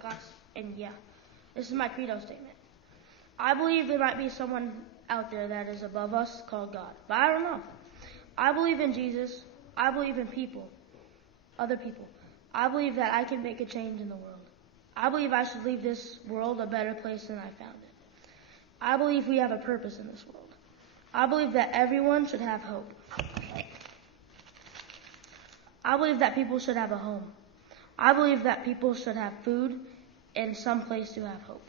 Holocaust. And yeah, this is my credo statement. I believe there might be someone out there that is above us called God, but I don't know. I believe in Jesus. I believe in people, other people. I believe that I can make a change in the world. I believe I should leave this world a better place than I found it. I believe we have a purpose in this world. I believe that everyone should have hope. I believe that people should have a home. I believe that people should have food and some place to have hope.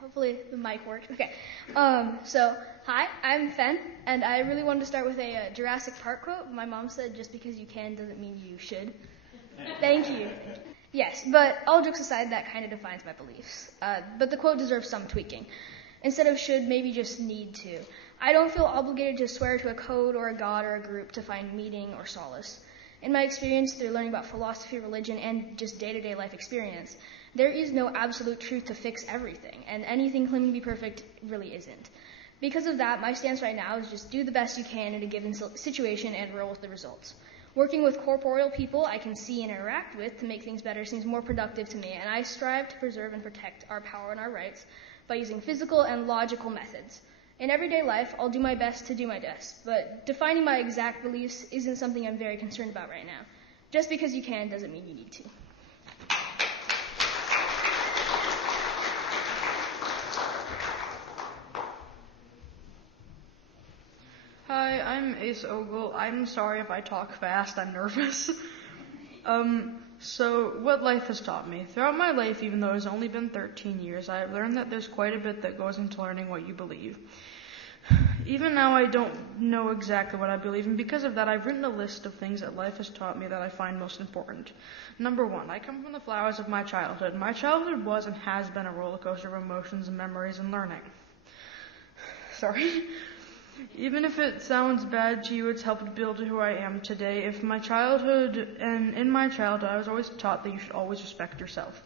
Hopefully the mic works. Okay. Hi, I'm Fen, and I really wanted to start with a Jurassic Park quote. My mom said, just because you can doesn't mean you should. Thank you. Yes, but all jokes aside, that kind of defines my beliefs. But the quote deserves some tweaking. Instead of should, maybe just need to. I don't feel obligated to swear to a code or a god or a group to find meaning or solace. In my experience through learning about philosophy, religion, and just day-to-day life experience, there is no absolute truth to fix everything, and anything claiming to be perfect really isn't. Because of that, my stance right now is just do the best you can in a given situation and roll with the results. Working with corporeal people I can see and interact with to make things better seems more productive to me, and I strive to preserve and protect our power and our rights by using physical and logical methods. In everyday life, I'll do my best to do my best, but defining my exact beliefs isn't something I'm very concerned about right now. Just because you can doesn't mean you need to. Hi, I'm Ace Ogle. I'm sorry if I talk fast, I'm nervous. So what life has taught me. Throughout my life, even though it's only been 13 years, I have learned that there's quite a bit that goes into learning what you believe. Even now, I don't know exactly what I believe, and because of that, I've written a list of things that life has taught me that I find most important. Number one, I come from the flowers of my childhood. My childhood was and has been a roller coaster of emotions and memories and learning. Sorry. Even if it sounds bad to you, it's helped build who I am today. In my childhood, I was always taught that you should always respect yourself.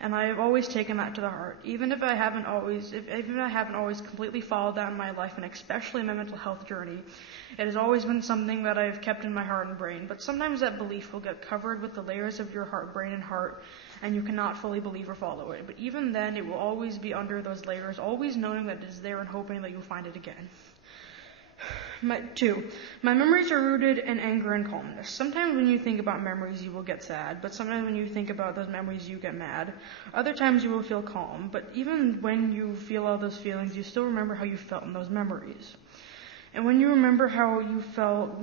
And I have always taken that to the heart. Even if I haven't always completely followed that in my life, and especially in my mental health journey, it has always been something that I've kept in my heart and brain. But sometimes that belief will get covered with the layers of your heart, brain, and heart, and you cannot fully believe or follow it. But even then, it will always be under those layers, always knowing that it is there and hoping that you'll find it again. My memories are rooted in anger and calmness. Sometimes when you think about memories, you will get sad, but sometimes when you think about those memories, you get mad. Other times you will feel calm, but even when you feel all those feelings, you still remember how you felt in those memories. And when you remember how you felt,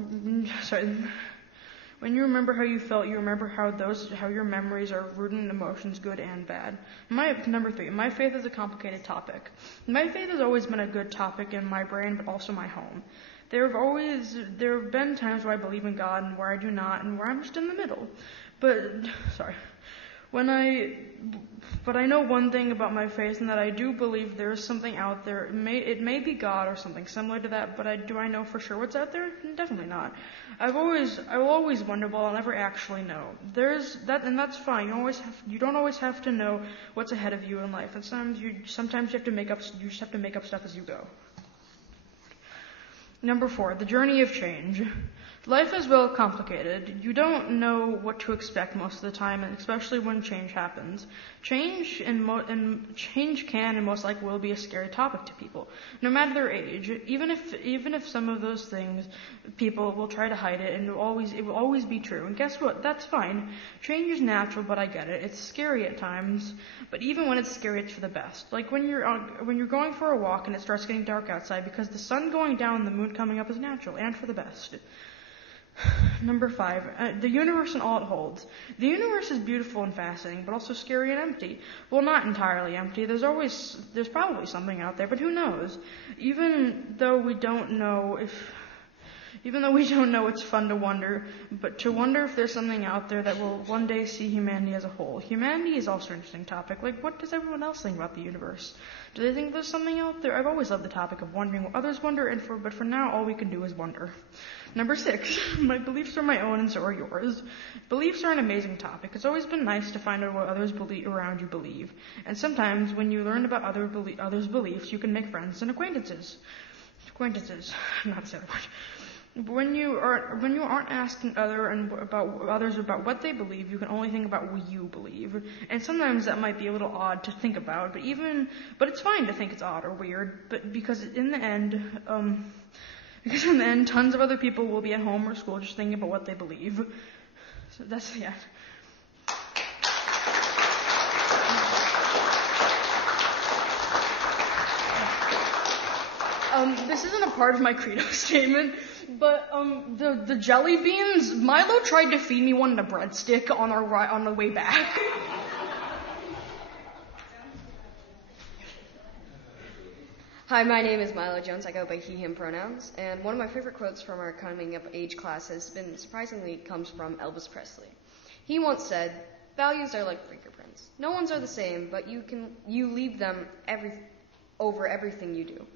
you remember how your memories are rooted in emotions, good and bad. Number three, my faith is a complicated topic. My faith has always been a good topic in my brain, but also my home. There have been times where I believe in God and where I do not, and where I'm just in the middle. But I know one thing about my faith, and that I do believe there is something out there. It may be God or something similar to that, but do I know for sure what's out there? Definitely not. I will always wonder, but I'll never actually know. There's that, and that's fine. You don't always have to know what's ahead of you in life, and sometimes you just have to make up stuff as you go. Number 4, the journey of change. Life is well complicated. You don't know what to expect most of the time, and especially when change happens. Change can and most likely will be a scary topic to people, no matter their age. Even if some of those things people will try to hide it, and it will always be true. And guess what? That's fine. Change is natural, but I get it. It's scary at times, but even when it's scary, it's for the best. Like when you're going for a walk and it starts getting dark outside, because the sun going down and the moon coming up is natural and for the best. Number 5, the universe and all it holds. The universe is beautiful and fascinating, but also scary and empty. Well, not entirely empty. There's probably something out there, but who knows? Even though we don't know Even though we don't know, it's fun to wonder, but to wonder if there's something out there that will one day see humanity as a whole. Humanity is also an interesting topic. Like, what does everyone else think about the universe? Do they think there's something out there? I've always loved the topic of wondering what others wonder, but for now, all we can do is wonder. Number 6, my beliefs are my own and so are yours. Beliefs are an amazing topic. It's always been nice to find out what others around you believe. And sometimes, when you learn about others' beliefs, you can make friends and acquaintances. Not the other word. When you aren't asking others about what they believe, you can only think about what you believe. And sometimes that might be a little odd to think about, but it's fine to think it's odd or weird. But because in the end, tons of other people will be at home or school just thinking about what they believe. So that's the end. This isn't a part of my credo statement, but the jelly beans, Milo tried to feed me one in a breadstick on the way back. Hi, my name is Milo Jones. I go by he, him pronouns, and one of my favorite quotes from our coming of age class comes from Elvis Presley. He once said, "Values are like fingerprints. No one's are the same, but you leave them over everything you do."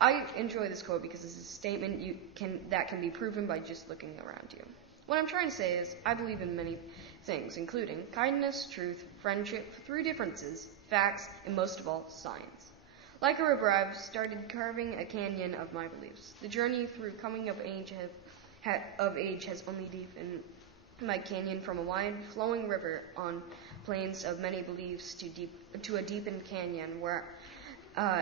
I enjoy this quote because it's a statement that can be proven by just looking around you. What I'm trying to say is, I believe in many things, including kindness, truth, friendship, through differences, facts, and most of all, science. Like a river, I've started carving a canyon of my beliefs. The journey through coming of age has only deepened my canyon from a wide, flowing river on plains of many beliefs to a deepened canyon where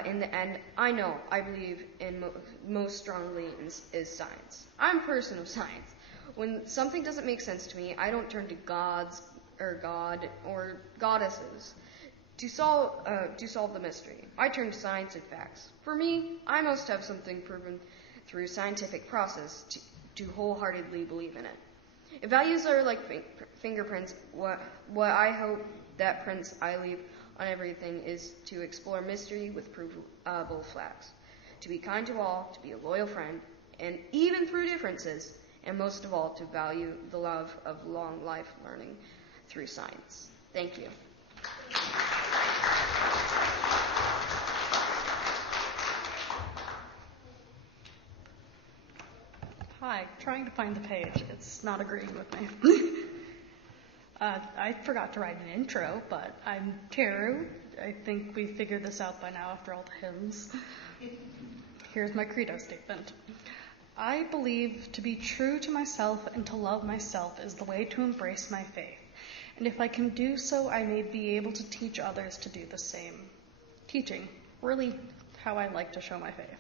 in the end, I believe in most strongly is science. I'm a person of science. When something doesn't make sense to me, I don't turn to gods or God or goddesses to solve the mystery. I turn to science and facts. For me, I must have something proven through scientific process to wholeheartedly believe in it. If values are like fingerprints, what I hope that prints I leave on everything is to explore mystery with provable facts, to be kind to all, to be a loyal friend, and even through differences, and most of all, to value the love of long life learning through science. Thank you. Hi, trying to find the page. It's not agreeing with me. I forgot to write an intro, but I'm Teru. I think we figured this out by now after all the hymns. Here's my credo statement. I believe to be true to myself and to love myself is the way to embrace my faith. And if I can do so, I may be able to teach others to do the same. Teaching, really how I like to show my faith.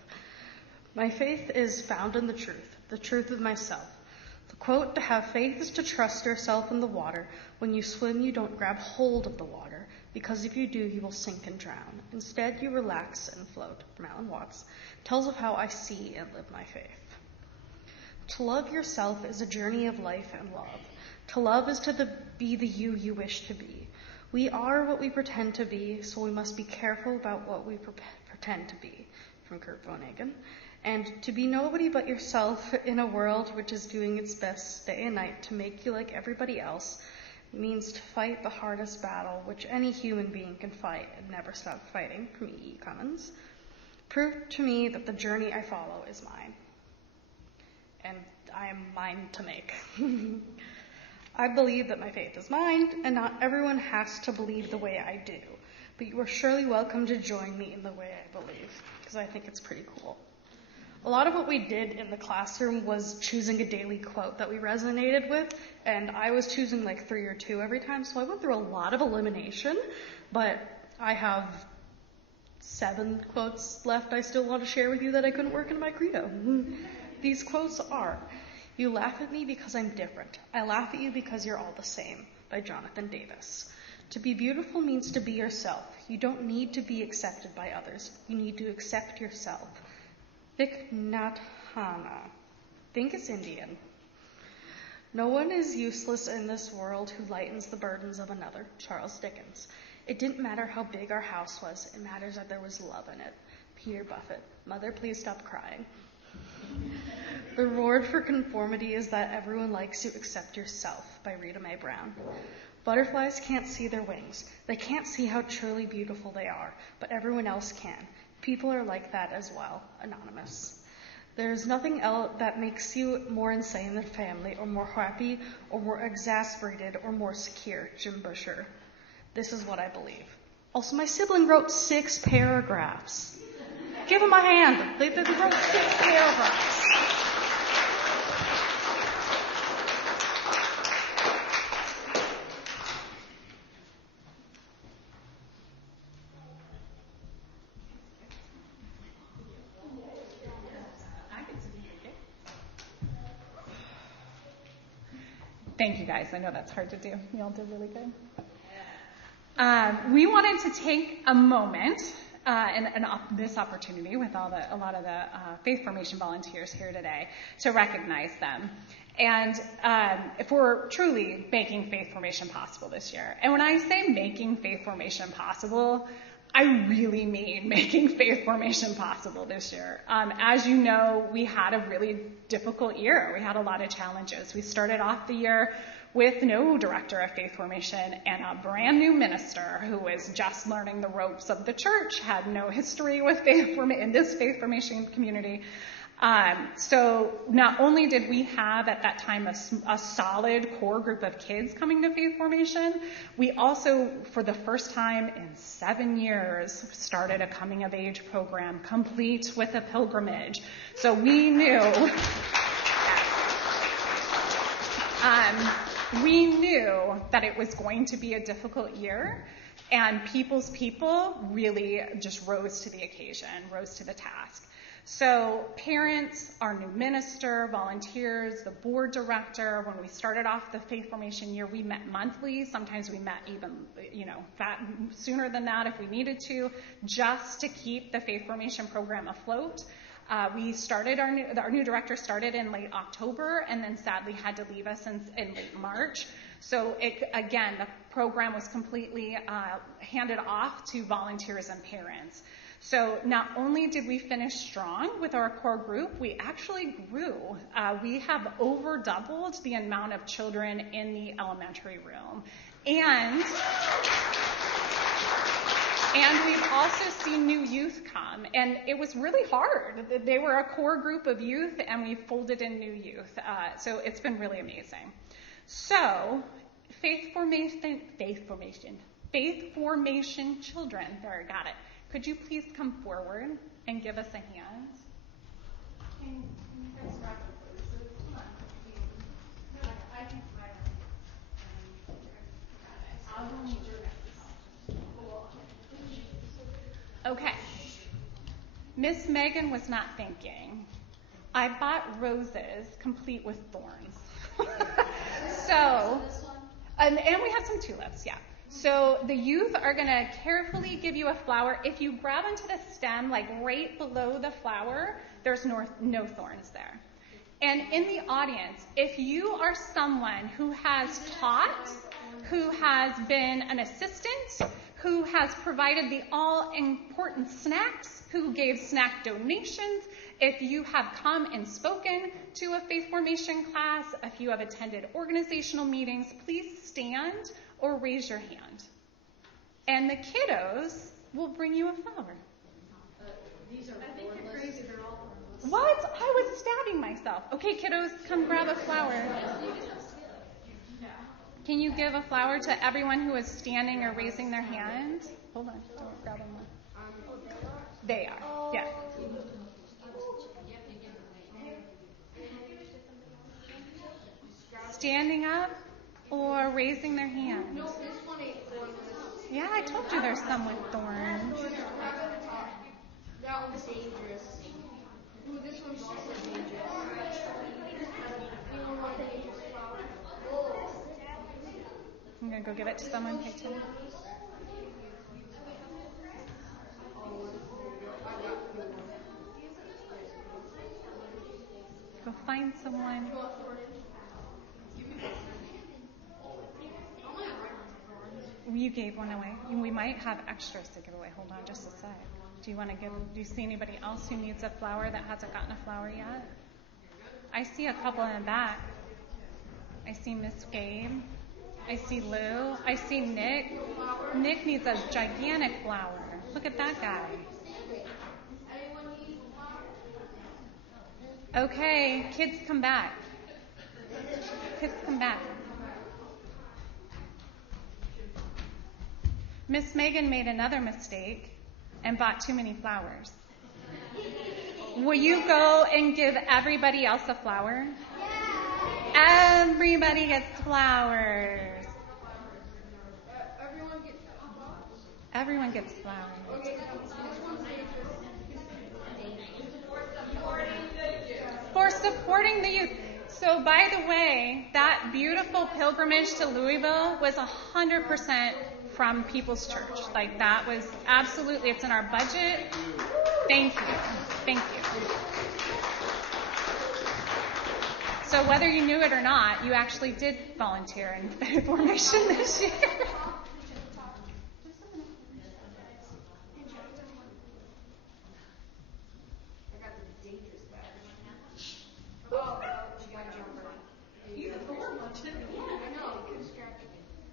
My faith is found in the truth of myself. The quote, "To have faith is to trust yourself in the water. When you swim, you don't grab hold of the water, because if you do, you will sink and drown. Instead, you relax and float," from Alan Watts, tells of how I see and live my faith. To love yourself is a journey of life and love. To love is to be the you wish to be. We are what we pretend to be, so we must be careful about what we pretend to be, from Kurt Vonnegut. And to be nobody but yourself in a world which is doing its best day and night to make you like everybody else means to fight the hardest battle which any human being can fight and never stop fighting, from E.E. Cummins. Prove to me that the journey I follow is mine. And I am mine to make. I believe that my faith is mine, and not everyone has to believe the way I do. But you are surely welcome to join me in the way I believe, because I think it's pretty cool. A lot of what we did in the classroom was choosing a daily quote that we resonated with, and I was choosing like 3 or 2 every time, so I went through a lot of elimination, but I have 7 quotes left I still want to share with you that I couldn't work into my credo. These quotes are, "You laugh at me because I'm different. I laugh at you because you're all the same," by Jonathan Davis. "To be beautiful means to be yourself. You don't need to be accepted by others. You need to accept yourself." Thich Nhat Hanh. Think it's Indian. "No one is useless in this world who lightens the burdens of another," Charles Dickens. "It didn't matter how big our house was. It matters that there was love in it," Peter Buffett. "Mother, please stop crying." The reward for conformity is that everyone likes you except yourself, by Rita Mae Brown. Butterflies can't see their wings. They can't see how truly beautiful they are, but everyone else can. People are like that as well. Anonymous. There's nothing else that makes you more insane than family, or more happy, or more exasperated, or more secure. Jim Busher. This is what I believe. Also, my sibling wrote 6 paragraphs. Give them a hand. They wrote 6 paragraphs. Thank you guys. I know that's hard to do. You all did really good. We wanted to take a moment and this opportunity with a lot of the faith formation volunteers here today to recognize them. And if we're truly making faith formation possible this year. And when I say making faith formation possible, I really mean making faith formation possible this year. As you know, we had a really difficult year. We had a lot of challenges. We started off the year with no director of faith formation and a brand new minister who was just learning the ropes of the church, had no history with in this faith formation community. So not only did we have at that time a solid core group of kids coming to faith formation, we also, for the first time in 7 years, started a coming of age program complete with a pilgrimage. So we knew that it was going to be a difficult year, and people's people really just rose to the occasion, rose to the task. So parents, our new minister, volunteers, the board director, when we started off the faith formation year, we met monthly. Sometimes we met even, sooner than that if we needed to, just to keep the faith formation program afloat. We started our new director started in late October, and then sadly had to leave us in late March. So the program was completely handed off to volunteers and parents. So not only did we finish strong with our core group, we actually grew. We have over doubled the amount of children in the elementary room. And we've also seen new youth come. And it was really hard. They were a core group of youth, and we folded in new youth. So it's been really amazing. So faith formation children. There, I got it. Could you please come forward and give us a hand? Can you guys grab the places? Come on. I can smile. Okay. Miss Megan was not thinking. I bought roses complete with thorns. So, and we have some tulips, yeah. So the youth are going to carefully give you a flower. If you grab onto the stem, like right below the flower, there's no thorns there. And in the audience, if you are someone who has taught, who has been an assistant, who has provided the all-important snacks, who gave snack donations, if you have come and spoken to a faith formation class, if you have attended organizational meetings, please stand or raise your hand. And the kiddos will bring you a flower. These are I think you're crazy. They're all thornless. What? I was stabbing myself. Okay, kiddos, come grab a flower. Can you give a flower to everyone who is standing or raising their hand? Hold on, don't grab them one. They are, yeah. Standing up or raising their hand? No, this one ain't thornless. Yeah, I told you there's some with thorns. That one's dangerous. Ooh, this one's also dangerous. You don't want the dangerous flower? I'm going to go give it to someone. Hey, Tim. Go find someone. You gave one away. We might have extras to give away. Hold on just a sec. Do you see anybody else who needs a flower that hasn't gotten a flower yet? I see a couple in the back. I see Miss Gabe. I see Lou. I see Nick. Nick needs a gigantic flower. Look at that guy. Okay, kids come back. Kids come back. Miss Megan made another mistake and bought too many flowers. Will you go and give everybody else a flower? Everybody gets flowers. Everyone gets flowers. For supporting the youth. So, by the way, that beautiful pilgrimage to Louisville was 100% from People's Church. Like, that was absolutely, it's in our budget. Thank you. Thank you. So whether you knew it or not, you actually did volunteer in faith formation this year.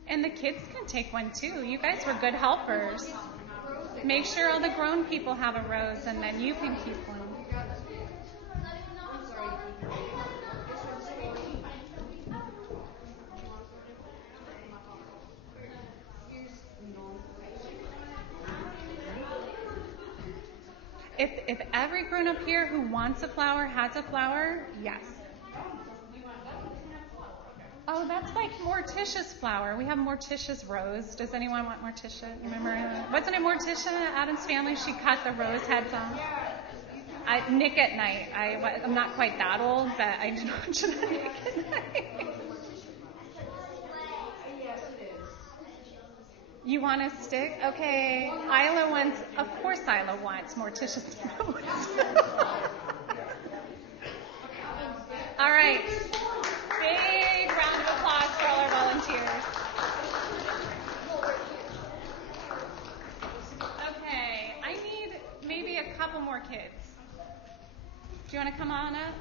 And the kids can take one too. You guys were good helpers. Make sure all the grown people have a rose and then you can keep one. If every grown-up here who wants a flower has a flower, yes. Oh, that's like Morticia's flower. We have Morticia's rose. Does anyone want Morticia? Remember, wasn't it Morticia, Adam's Family? She cut the rose heads off. Nick at Night. I'm not quite that old, but I did watch Nick at Night. You want a stick? Okay. Isla wants, of course Isla wants Morticia's rose. All right. Big round of applause for all our volunteers. Okay. I need maybe a couple more kids. Do you want to come on up?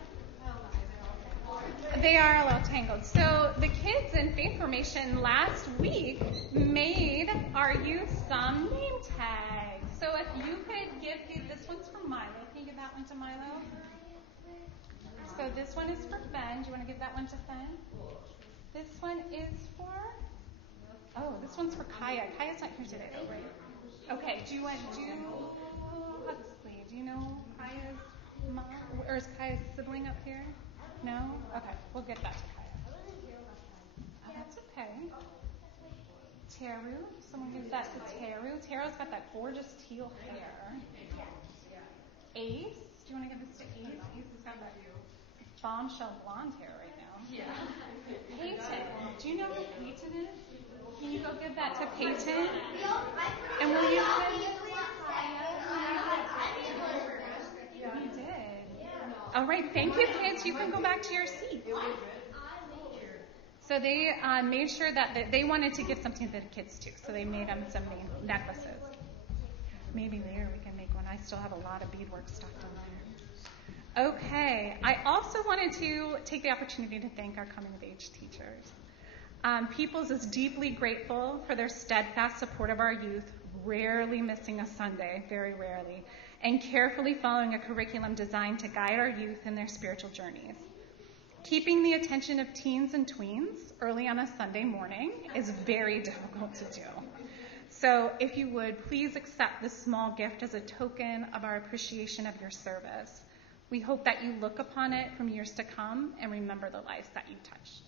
They are a little tangled. So the kids in faith formation last week made our youth some name tags. So if you could give these, this one's for Milo. Can you give that one to Milo? So this one is for Ben. Do you want to give that one to Ben? This one is for, this one's for Kaya. Kaya's not here today though, right? Okay, Huxley, do you know Kaya's mom? Or is Kaya's sibling up here? No? Okay, we'll get that to Kaya. That's okay. Teru, someone gives that to Teru. Teru's got that gorgeous teal hair. Ace, do you want to give this to Ace? Ace has got that bombshell blonde hair right now. Yeah. Peyton, do you know who Peyton is? Can you go give that to Peyton? And will you You did. All right, thank you, kids. You can go back to your seats. So they made sure that they wanted to give something to the kids too. So they made them some necklaces. Maybe later we can make one. I still have a lot of beadwork stocked in there. Okay, I also wanted to take the opportunity to thank our coming of age teachers. Peoples is deeply grateful for their steadfast support of our youth, rarely missing a Sunday, very rarely, and carefully following a curriculum designed to guide our youth in their spiritual journeys. Keeping the attention of teens and tweens early on a Sunday morning is very difficult to do. So if you would, please accept this small gift as a token of our appreciation of your service. We hope that you look upon it from years to come and remember the lives that you touched.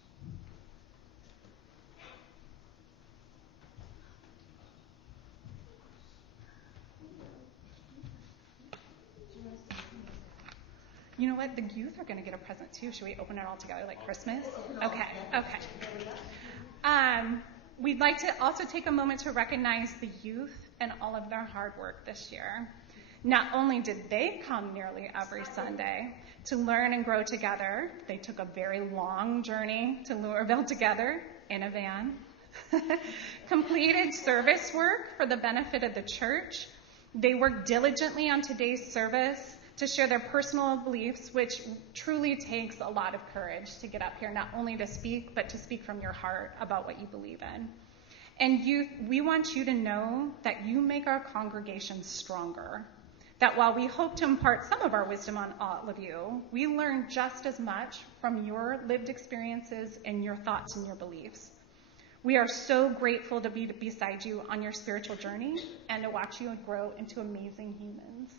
You know what? The youth are going to get a present too. Should we open it all together like Christmas? Okay. We'd like to also take a moment to recognize the youth and all of their hard work this year. Not only did they come nearly every Sunday to learn and grow together, they took a very long journey to Louisville together in a van, completed service work for the benefit of the church. They worked diligently on today's service to share their personal beliefs, which truly takes a lot of courage to get up here, not only to speak, but to speak from your heart about what you believe in. And youth, we want you to know that you make our congregation stronger. That while we hope to impart some of our wisdom on all of you, we learn just as much from your lived experiences and your thoughts and your beliefs. We are so grateful to be beside you on your spiritual journey and to watch you grow into amazing humans.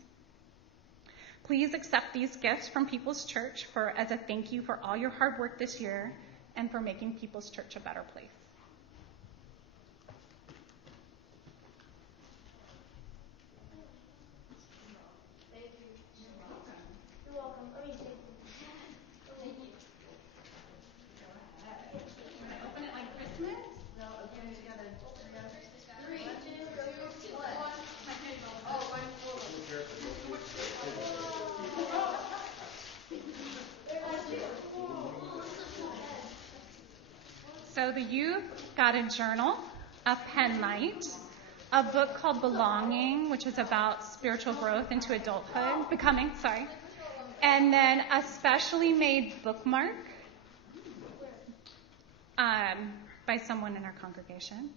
Please accept these gifts from People's Church as a thank you for all your hard work this year and for making People's Church a better place. So the youth got a journal, a pen light, a book called Belonging, which is about spiritual growth into adulthood, and then a specially made bookmark by someone in our congregation.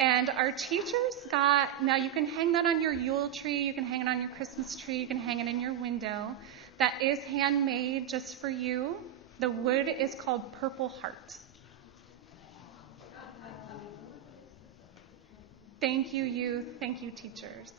And our teachers now you can hang that on your Yule tree, you can hang it on your Christmas tree, you can hang it in your window. That is handmade just for you. The wood is called Purple Heart. Thank you, youth. Thank you, teachers.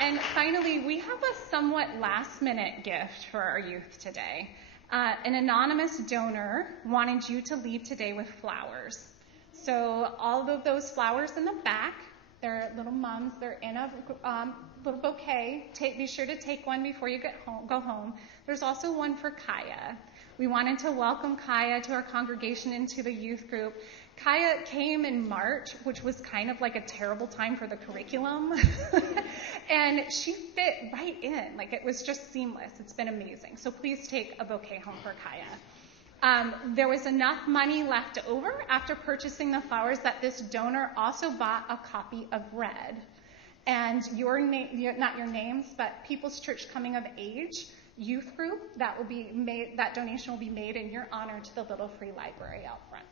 And finally, we have a somewhat last-minute gift for our youth today. An anonymous donor wanted you to leave today with flowers. So all of those flowers in the back, they're little mums. They're in a little bouquet. Be sure to take one before you go home. There's also one for Kaya. We wanted to welcome Kaya to our congregation into the youth group. Kaya came in March, which was kind of like a terrible time for the curriculum. And she fit right in. Like, it was just seamless. It's been amazing. So please take a bouquet home for Kaya. There was enough money left over after purchasing the flowers that this donor also bought a copy of Red. And not your names, but People's Church Coming of Age youth group, that donation will be made in your honor to the little free library out front.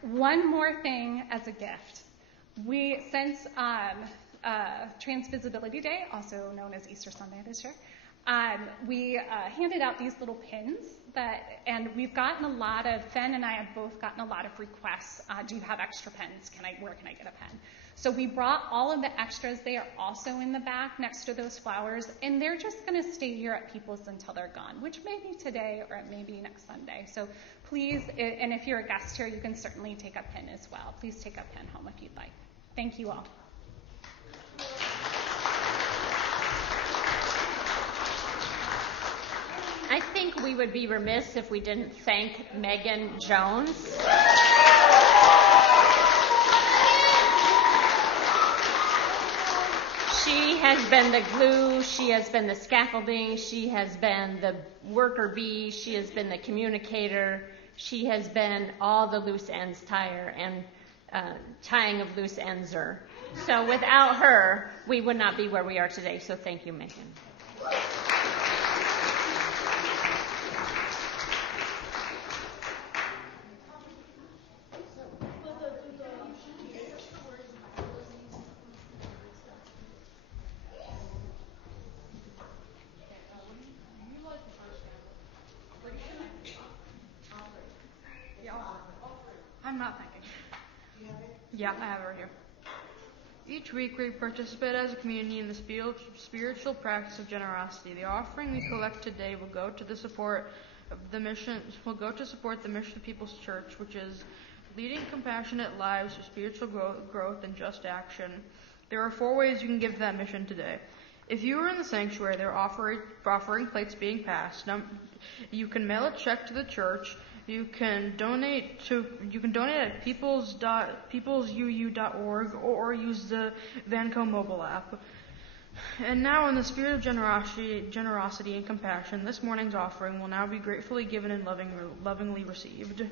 One more thing as a gift. Since Transvisibility Day, also known as Easter Sunday this year, we handed out these little pins and we've gotten Fen and I have both gotten a lot of requests. Do you have extra pens? Where can I get a pen? So we brought all of the extras. They are also in the back next to those flowers, and they're just going to stay here at People's until they're gone, which may be today or it may be next Sunday. So please, and if you're a guest here, you can certainly take a pen as well. Please take a pen home if you'd like. Thank you all. I think we would be remiss if we didn't thank Megan Jones. She has been the glue, she has been the scaffolding, she has been the worker bee, she has been the communicator, she has been all the loose ends tying of loose ends-er. So without her, we would not be where we are today. So thank you, Megan. I'm not thinking. Yeah, I have it right here. Each week we participate as a community in the spiritual practice of generosity. The offering we collect today will go to support the mission of People's Church, which is leading compassionate lives for spiritual growth and just action. There are 4 ways you can give to that mission today. If you are in the sanctuary, there are offering plates being passed. You can mail a check to the church. You can donate at peoplesuu.org or use the Vanco mobile app. And now, in the spirit of generosity and compassion, this morning's offering will now be gratefully given and lovingly received.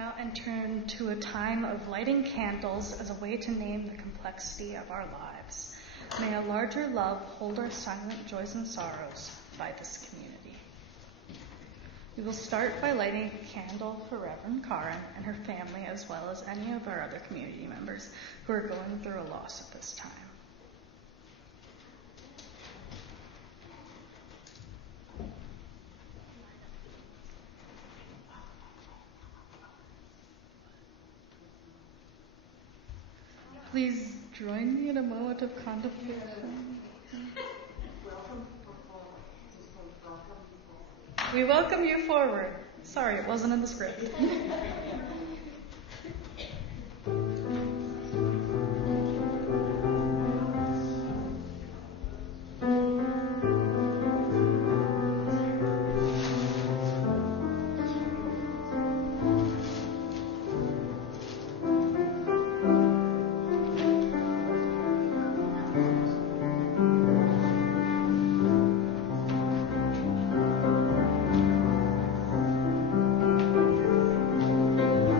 now enter to a time of lighting candles as a way to name the complexity of our lives. May a larger love hold our silent joys and sorrows by this community. We will start by lighting a candle for Reverend Karen and her family, as well as any of our other community members who are going through a loss at this time. Please join me in a moment of contemplation. We welcome you forward. Sorry, it wasn't in the script.